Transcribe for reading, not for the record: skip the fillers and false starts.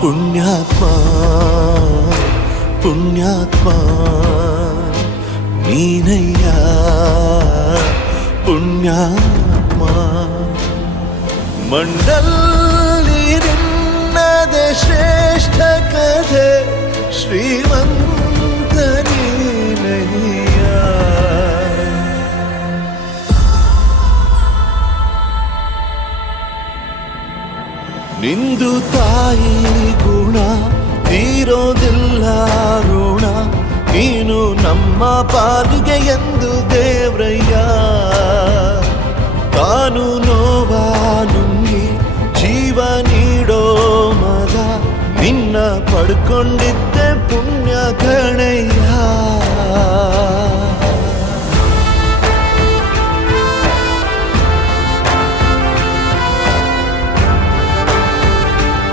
ಪುಣ್ಯಾತ್ಮ ಪುಣ್ಯಾತ್ಮ ನೀನಯ್ಯ ಪುಣ್ಯಾತ್ಮ ಮಂಡಲ್ಲಿ ನಿನ್ನದೆ ಶ್ರೇಷ್ಠ ಕಥೆ ಶ್ರೀಮಂತ ನೀನಯ್ಯ ನಿಂದು ತಾಯಿ ಗುಣ ತೀರೋದಿಲ್ಲ ಋಣ ನೀನು ನಮ್ಮ ಪಾಲಿಗೆ ಎಂದು ದೇವ್ರಯ್ಯ ತಾನು ನೋವಾ ನುಂಗಿ ಜೀವ ನೀಡೋ ಮಗ ನಿನ್ನ ಪಡ್ಕೊಂಡಿದ್ದೆ ಪುಣ್ಯ ಗಣಯ್ಯ